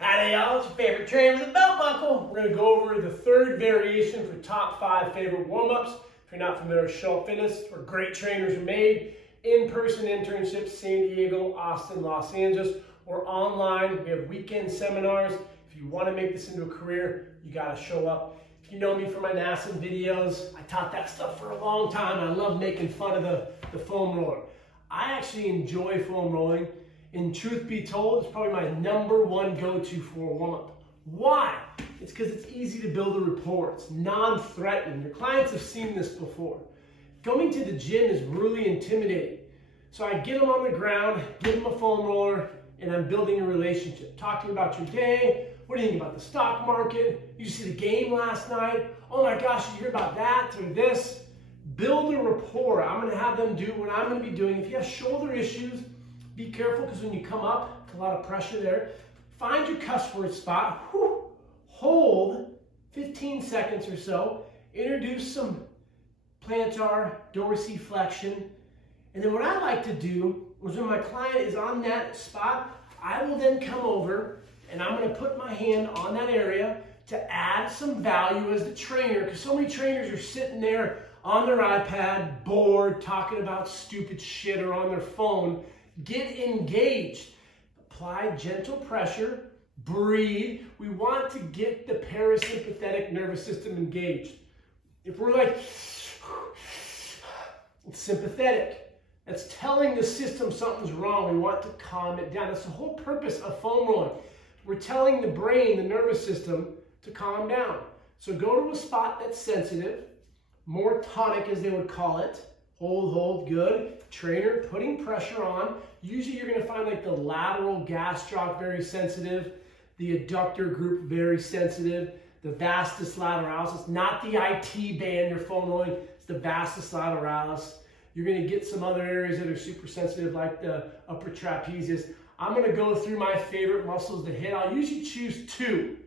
Howdy y'all, it's your favorite trainer with a belt buckle. We're going to go over the third variation for top 5 favorite warm-ups. If you're not familiar with Show Up Fitness, where great trainers are made, in-person internships, San Diego, Austin, Los Angeles, or online. We have weekend seminars. If you want to make this into a career, you got to show up. If you know me from my NASA videos, I taught that stuff for a long time. I love making fun of the foam roller. I actually enjoy foam rolling. And truth be told, it's probably my #1 go-to for a warm-up. Why? It's because it's easy to build a rapport. It's non-threatening. Your clients have seen this before. Going to the gym is really intimidating. So I get them on the ground, give them a foam roller, and I'm building a relationship. Talking about your day. What do you think about the stock market? You see the game last night? Oh my gosh, did you hear about that or this? Build a rapport. I'm going to have them do what I'm going to be doing. If you have shoulder issues, be careful, because when you come up, a lot of pressure there. Find your cuss word spot. Hold 15 seconds or so. Introduce some plantar dorsiflexion. And then what I like to do is when my client is on that spot, I will then come over and I'm going to put my hand on that area to add some value as the trainer, because so many trainers are sitting there on their iPad, bored, talking about stupid shit or on their phone. Get engaged. Apply gentle pressure. Breathe. We want to get the parasympathetic nervous system engaged. If we're like, it's sympathetic. That's telling the system something's wrong. We want to calm it down. That's the whole purpose of foam rolling. We're telling the brain, the nervous system, to calm down. So go to a spot that's sensitive, more tonic as they would call it. Hold, good. Trainer putting pressure on. Usually you're going to find like the lateral gastroc very sensitive, the adductor group very sensitive, the Vastus Lateralis. It's not the IT band you're foam rolling, it's the Vastus Lateralis. You're going to get some other areas that are super sensitive like the upper trapezius. I'm going to go through my favorite muscles to hit. I'll usually choose 2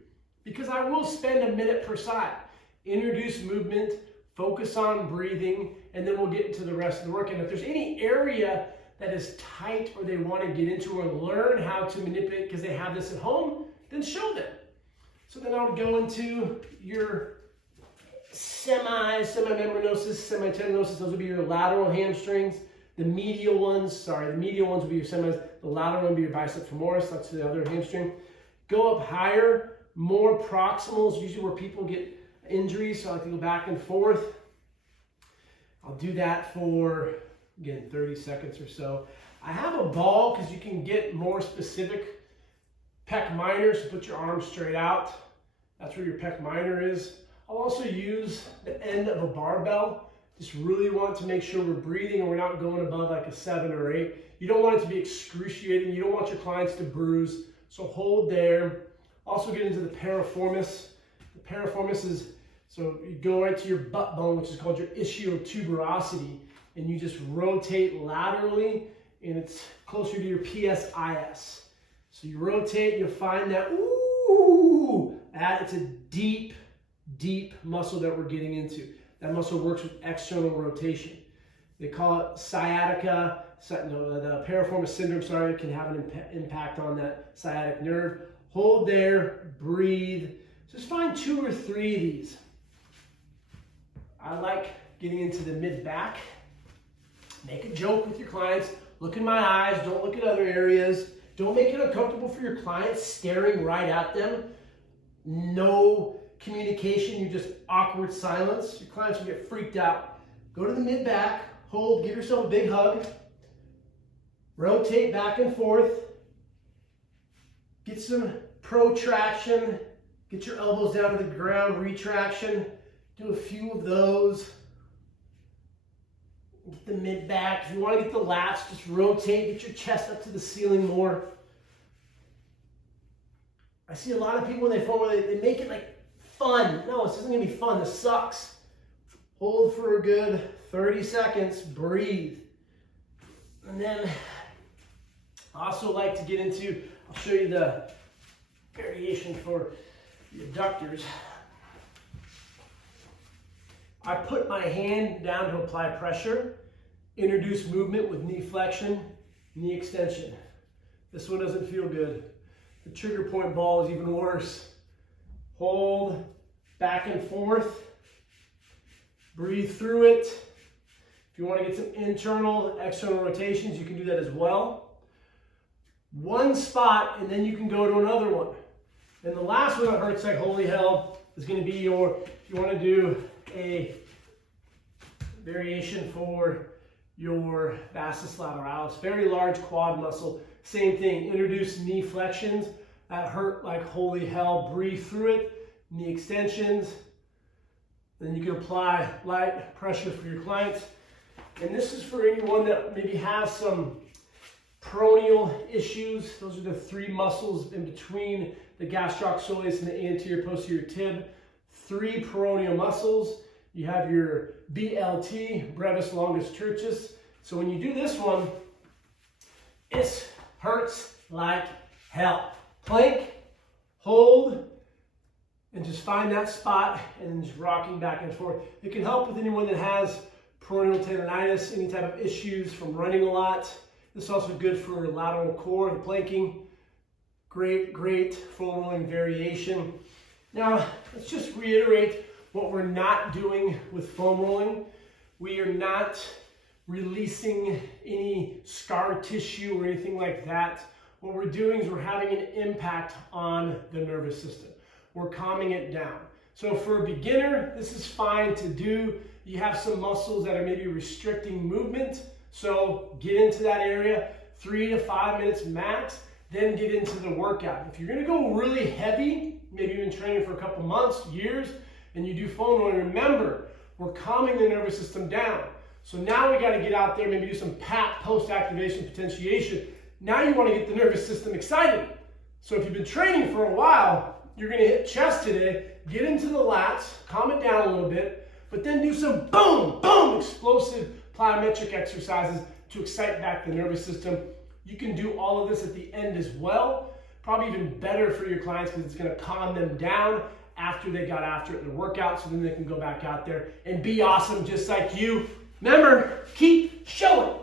because I will spend a minute per side. Introduce movement, focus on breathing, and then we'll get into the rest of the work. And if there's any area that is tight or they want to get into or learn how to manipulate because they have this at home, then show them. So then I would go into your semi-membranosus, semi-tendinosus. Those would be your lateral hamstrings. The medial ones would be your semis. The lateral one would be your biceps femoris. That's the other hamstring. Go up higher. More proximals, usually where people get injuries, so I like to go back and forth. I'll do that for, again, 30 seconds or so. I have a ball because you can get more specific. Pec minor, so put your arms straight out. That's where your pec minor is. I'll also use the end of a barbell. Just really want to make sure we're breathing and we're not going above like a 7 or 8. You don't want it to be excruciating. You don't want your clients to bruise. So hold there. Also get into the piriformis. The piriformis is, so you go right to your butt bone, which is called your ischiotuberosity, and you just rotate laterally, and it's closer to your PSIS. So you rotate, you'll find that, it's a deep, deep muscle that we're getting into. That muscle works with external rotation. They call it sciatica, the piriformis syndrome, it can have an impact on that sciatic nerve. Hold there, breathe. Just find 2 or 3 of these. I like getting into the mid-back. Make a joke with your clients. Look in my eyes. Don't look at other areas. Don't make it uncomfortable for your clients staring right at them. No communication. You just awkward silence. Your clients will get freaked out. Go to the mid-back. Hold. Give yourself a big hug. Rotate back and forth. Get some protraction. Get your elbows down to the ground. Retraction. Do a few of those. Get the mid back. If you want to get the lats, just rotate. Get your chest up to the ceiling more. I see a lot of people when they foam, they make it like fun. No, this isn't going to be fun. This sucks. Hold for a good 30 seconds. Breathe. And then I also like to get into, I'll show you the variation for the abductors. I put my hand down to apply pressure, introduce movement with knee flexion, knee extension. This one doesn't feel good. The trigger point ball is even worse. Hold back and forth. Breathe through it. If you want to get some internal, external rotations, you can do that as well. One spot, and then you can go to another one. And the last one that hurts like holy hell is going to be your, if you want to do a variation for your Vastus Lateralis, very large quad muscle. Same thing, introduce knee flexions that hurt like holy hell. Breathe through it, knee extensions. Then you can apply light pressure for your clients. And this is for anyone that maybe has some peroneal issues. Those are the three muscles in between the gastrocnemius and the anterior posterior tib. Three peroneal muscles. You have your BLT, brevis longus tertius. So when you do this one, it hurts like hell. Plank, hold, and just find that spot and just rocking back and forth. It can help with anyone that has peroneal tendonitis, any type of issues from running a lot. This is also good for lateral core, the planking. Great foam rolling variation. Now, let's just reiterate what we're not doing with foam rolling. We are not releasing any scar tissue or anything like that. What we're doing is we're having an impact on the nervous system. We're calming it down. So for a beginner, this is fine to do. You have some muscles that are maybe restricting movement. So get into that area, 3 to 5 minutes max, then get into the workout. If you're gonna go really heavy, maybe you've been training for a couple months, years, and you do foam rolling, remember, we're calming the nervous system down. So now we gotta get out there, maybe do some PAP, post-activation potentiation. Now you wanna get the nervous system excited. So if you've been training for a while, you're gonna hit chest today, get into the lats, calm it down a little bit, but then do some boom, boom, explosive plyometric exercises to excite back the nervous system. You can do all of this at the end as well. Probably even better for your clients because it's gonna calm them down after they got after it in the workout, so then they can go back out there and be awesome just like you. Remember, keep showing.